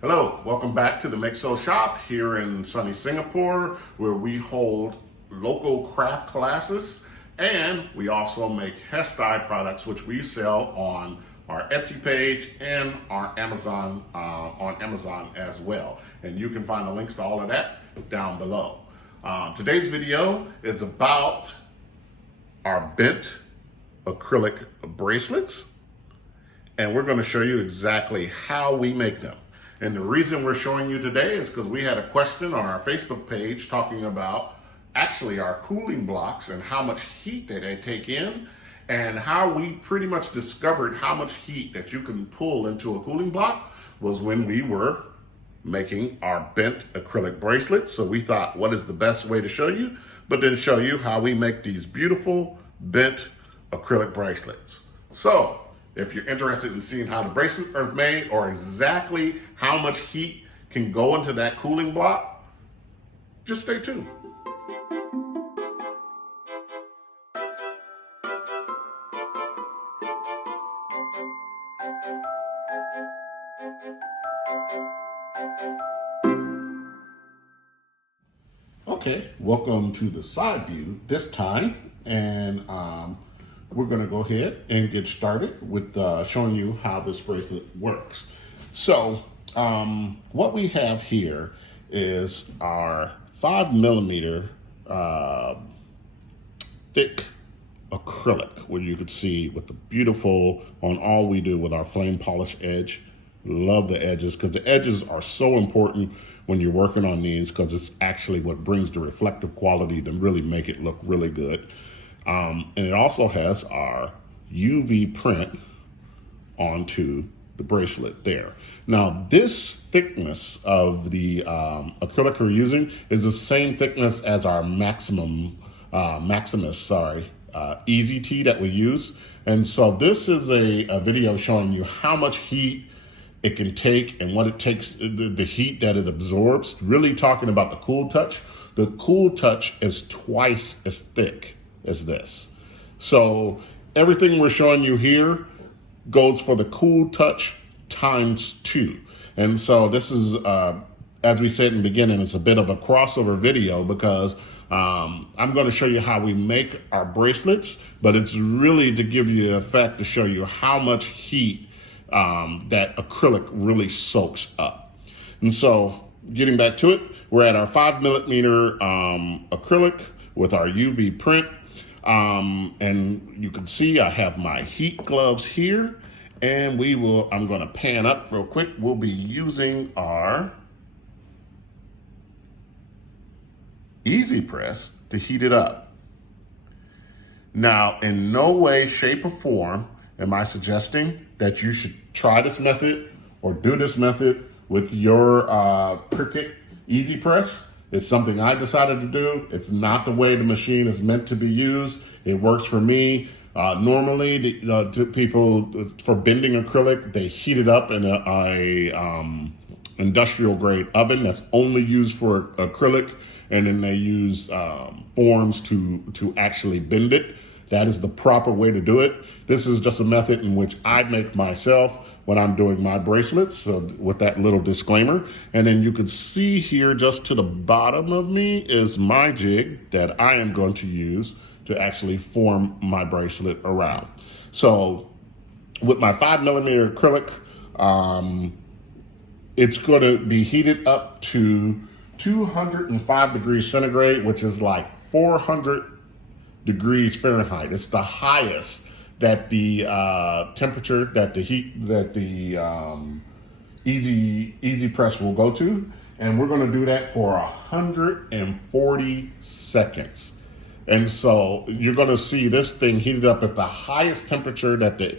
Hello, welcome back to the Makeso shop here in sunny Singapore, where we hold local craft classes, and we also make Hestai products, which we sell on our Etsy page and our Amazon on Amazon as well. And you can find the links to all of that down below. Today's video is about our bent acrylic bracelets, and we're going to show you exactly how we make them. And the reason we're showing you today is because we had a question on our Facebook page talking about actually our cooling blocks and how much heat that they take in, and how we pretty much discovered how much heat that you can pull into a cooling block was when we were making our bent acrylic bracelets. So we thought, what is the best way to show you, but then show you how we make these beautiful bent acrylic bracelets. So if you're interested in seeing how the bracelets are made or exactly how much heat can go into that cooling block, just stay tuned. Okay, welcome to the side view this time, and we're going to go ahead and get started with showing you how this bracelet works. So what we have here is our 5mm thick acrylic, where you could see with the beautiful on all we do with our flame polish edge. Love the edges, because the edges are so important when you're working on these, because it's actually what brings the reflective quality to really make it look really good. And it also has our UV print onto the bracelet there. Now, this thickness of the acrylic we're using is the same thickness as our Maximus Easy Tee that we use. And so this is a video showing you how much heat it can take and what it takes, the heat that it absorbs. Really talking about the Cool Touch. The Cool Touch is twice as thick as this. So everything we're showing you here goes for the Cool Touch ×2. And so this is, as we said in the beginning, it's a bit of a crossover video, because I'm going to show you how we make our bracelets, but it's really to give you the effect to show you how much heat that acrylic really soaks up. And so getting back to it, we're at our 5mm acrylic with our UV print. And you can see I have my heat gloves here, and I'm going to pan up real quick. We'll be using our Easy Press to heat it up. Now, in no way, shape, or form am I suggesting that you should try this method or do this method with your Cricut Easy Press. It's something I decided to do. It's not the way the machine is meant to be used. It works for me. Normally, people, for bending acrylic, they heat it up in a industrial grade oven that's only used for acrylic, and then they use forms to actually bend it. That is the proper way to do it. This is just a method in which I make myself when I'm doing my bracelets, so with that little disclaimer. And then you can see here just to the bottom of me is my jig that I am going to use to actually form my bracelet around. So with my 5mm acrylic, it's going to be heated up to 205 degrees centigrade, which is like 400 degrees Fahrenheit. It's the highest that the temperature that the Easy Press will go to, and we're going to do that for 140 seconds. And so you're going to see this thing heated up at the highest temperature that the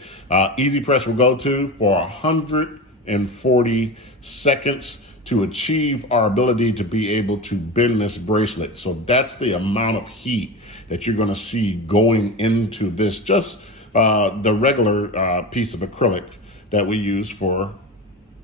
Easy Press will go to for 140 seconds to achieve our ability to be able to bend this bracelet. So that's the amount of heat that you're going to see going into this. Just the regular piece of acrylic that we use for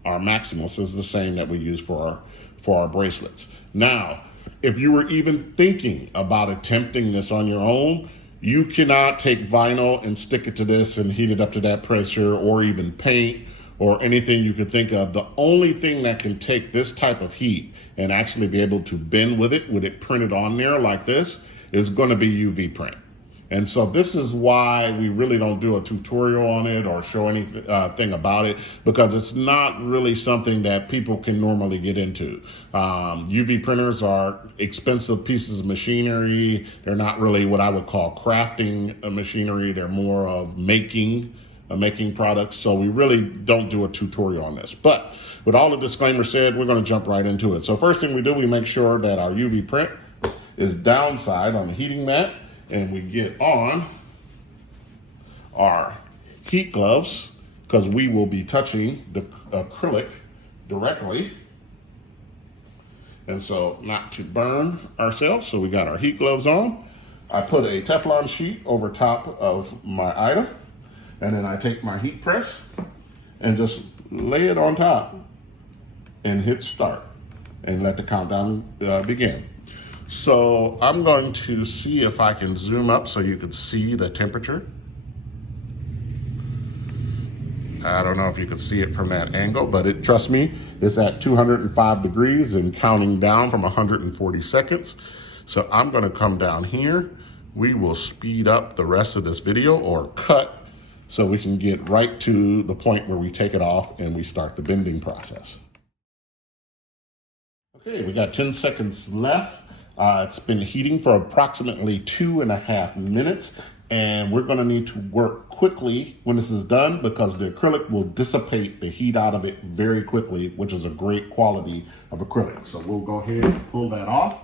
our Maximus is the same that we use for our bracelets. Now, if you were even thinking about attempting this on your own, you cannot take vinyl and stick it to this and heat it up to that pressure, or even paint, or anything you could think of. The only thing that can take this type of heat and actually be able to bend with it printed on there like this, is going to be UV print. And so this is why we really don't do a tutorial on it or show anything about it, because it's not really something that people can normally get into. UV printers are expensive pieces of machinery. They're not really what I would call crafting machinery. They're more of making products. So we really don't do a tutorial on this. But with all the disclaimers said, we're going to jump right into it. So first thing we do, we make sure that our UV print is downside on the heating mat. And we get on our heat gloves, because we will be touching the acrylic directly. And so not to burn ourselves, so we got our heat gloves on. I put a Teflon sheet over top of my item, and then I take my heat press and just lay it on top and hit start and let the countdown begin. So I'm going to see if I can zoom up so you can see the temperature. I don't know if you can see it from that angle, but trust me, it's at 205 degrees and counting down from 140 seconds. So I'm going to come down here. We will speed up the rest of this video, or cut, so we can get right to the point where we take it off and we start the bending process. Okay, we got 10 seconds left. It's been heating for approximately 2.5 minutes, and we're going to need to work quickly when this is done, because the acrylic will dissipate the heat out of it very quickly, which is a great quality of acrylic. So we'll go ahead and pull that off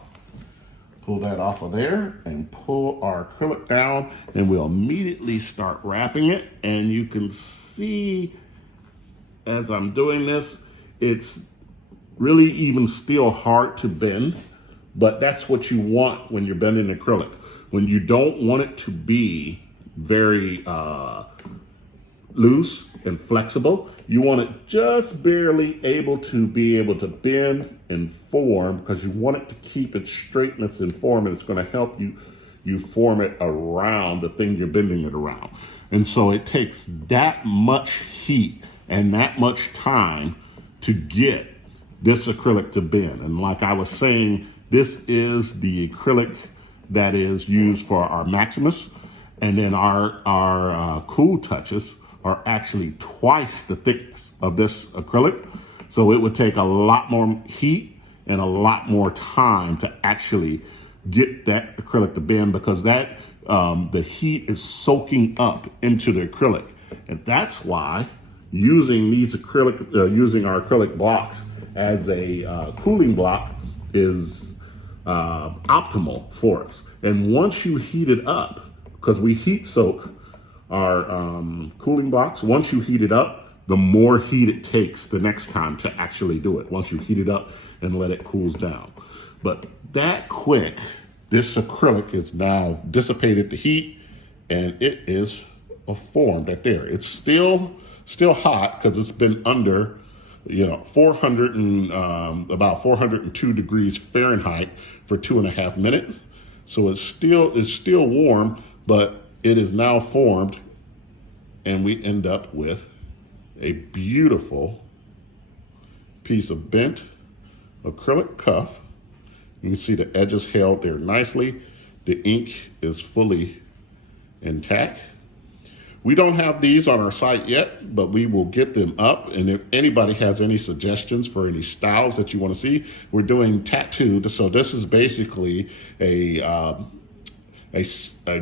of there, and pull our acrylic down, and we'll immediately start wrapping it. And you can see as I'm doing this, it's really even still hard to bend. But that's what you want when you're bending acrylic. When you don't want it to be very loose and flexible, you want it just barely able to bend and form, because you want it to keep its straightness and form, and it's going to help you form it around the thing you're bending it around. And so it takes that much heat and that much time to get this acrylic to bend. And like I was saying, this is the acrylic that is used for our Maximus, and then our Cool Touches are actually twice the thickness of this acrylic. So it would take a lot more heat and a lot more time to actually get that acrylic to bend, because that the heat is soaking up into the acrylic, and that's why using these using our acrylic blocks as a cooling block is optimal for us. And once you heat it up, because we heat soak our cooling blocks, once you heat it up, the more heat it takes the next time to actually do it, once you heat it up and let it cool down. But that quick, this acrylic is now dissipated the heat, and it is formed right there. It's still hot, because it's been under 400 and about 402 degrees Fahrenheit for 2.5 minutes. So it's still warm, but it is now formed, and we end up with a beautiful piece of bent acrylic cuff. You can see the edges held there nicely. The ink is fully intact. We don't have these on our site yet, but we will get them up. And if anybody has any suggestions for any styles that you want to see, we're doing tattooed. So this is basically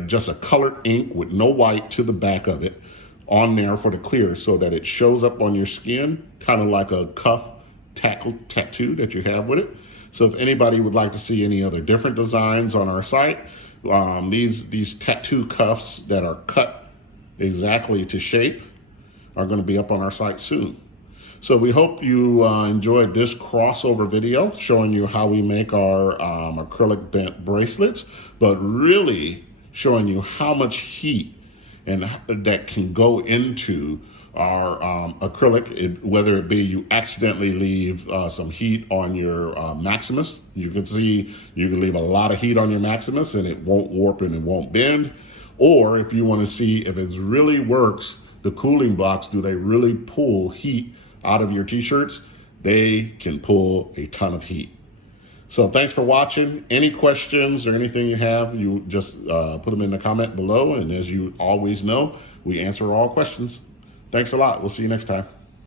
just a colored ink with no white to the back of it on there for the clear, so that it shows up on your skin, kind of like a cuff tattoo that you have with it. So if anybody would like to see any other different designs on our site, these tattoo cuffs that are cut exactly to shape are going to be up on our site soon. So we hope you enjoyed this crossover video showing you how we make our acrylic bent bracelets, but really showing you how much heat and that can go into our acrylic, whether it be you accidentally leave some heat on your Maximus. You can see you can leave a lot of heat on your Maximus and it won't warp and it won't bend. Or if you want to see if it really works the cooling blocks, do they really pull heat out of your t-shirts? They can pull a ton of heat. So thanks for watching. Any questions or anything you have, you just put them in the comment below. And as you always know, we answer all questions. Thanks a lot. We'll see you next time.